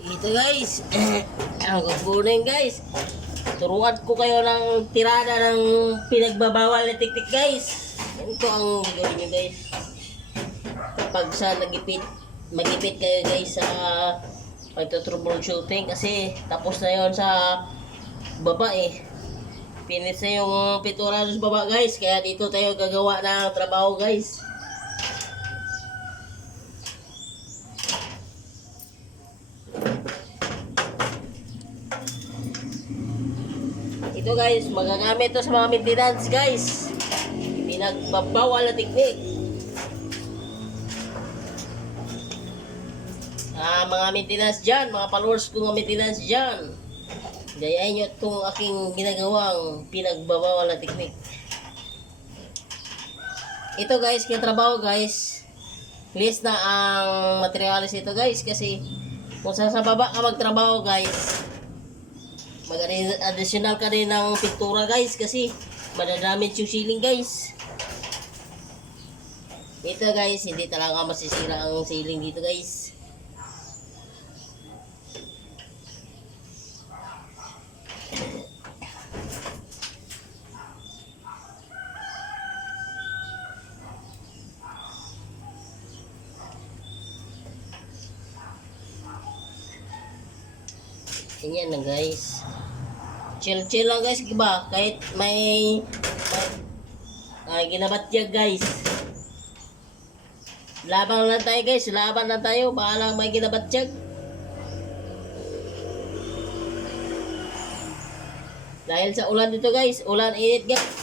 Ito guys, good morning guys. Turuan ko kayo ng tirada ng pinagbabawal na tiktik guys. Ganito ang gagawin nyo guys. Kapag sa magipit kayo guys sa pagtotroubleshooting kasi tapos na yon sa baba eh. Pinis na yung pintura sa baba guys, kaya dito tayo gagawa ng trabaho guys. Ito guys, magagamit to sa mga maintenance guys. Pinagbabawal na teknik. Mga maintenance dyan, mga followers ko mga maintenance dyan. Gayahin nyo itong aking ginagawang pinagbabawal na teknik. Ito guys, kaya trabaho guys. List na ang materialis ito guys kasi kung sa baba ka magtrabaho guys, mag-additional ka rin ng pintura guys kasi madadamage yung ceiling guys. Ito guys, hindi talaga masisira ang ceiling dito guys. Ganyan lang guys. Chill lang guys, diba? Kahit may ginabatyag guys. Laban lang tayo guys, laban lang tayo. Baka lang may ginabatyag. Dahil sa ulan dito guys, ulan init guys.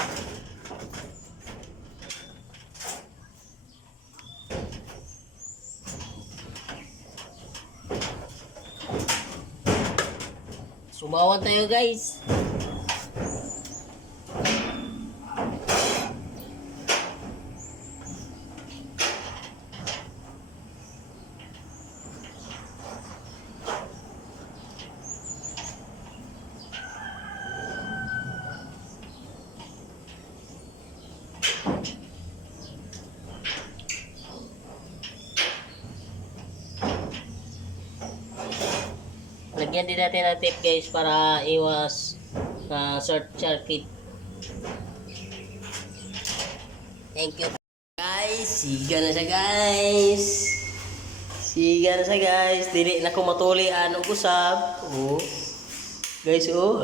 Sumawan tayo guys. Lagyan din natin ng tape guys para iwas short circuit. Thank you guys. Siga na siya guys. Siga na siya guys. Dili na ko matuli anong usab. Oh. Guys oh.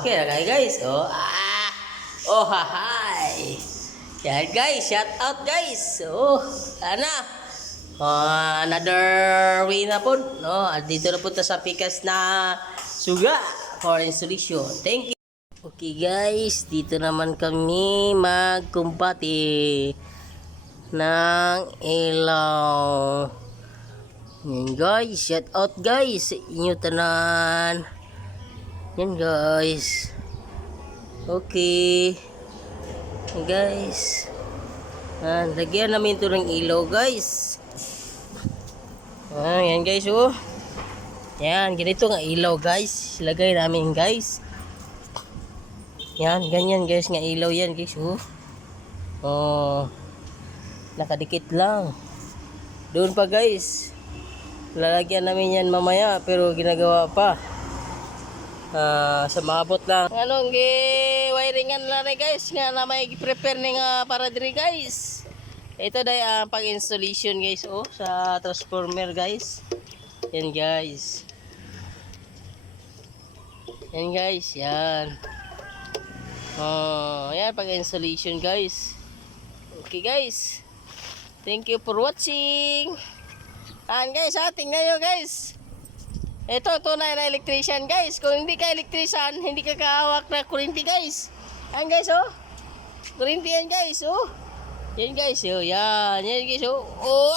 Okay na kayo guys. Oh hi. Yan guys, shout out guys. Oh, ana. Another way na po, no? Dito na punta sa pikas na suga for installation. Thank you. Okay guys, dito naman kami magkumpati ng ilaw. Yan guys, shout out guys sa inyo tanan. Yan guys. Okay. Yan guys. Lagyan namin ito ng ilaw guys. Yan guys oh. Yan, ganito nga ilaw guys. Ilagay namin guys. Yan, ganyan guys nga ilaw yan guys oh. Nakadikit lang. Doon pa guys. Lalagyan namin yan mamaya pero ginagawa pa. Sa maabot lang. Anong wiringan na rin guys nga na may prepare nga para diri guys. Ito dahil pag-installation guys oh sa transformer guys. Yan guys. Yan guys, yan. Yan pag-installation guys. Okay guys. Thank you for watching. Guys, tingnan nyo guys. Ito tunay na electrician guys. Kung hindi ka electrician, hindi ka kahawak na kurinti guys. Yan guys oh. Kurinti yan guys oh. Yan guys, oh, yan guys, oh.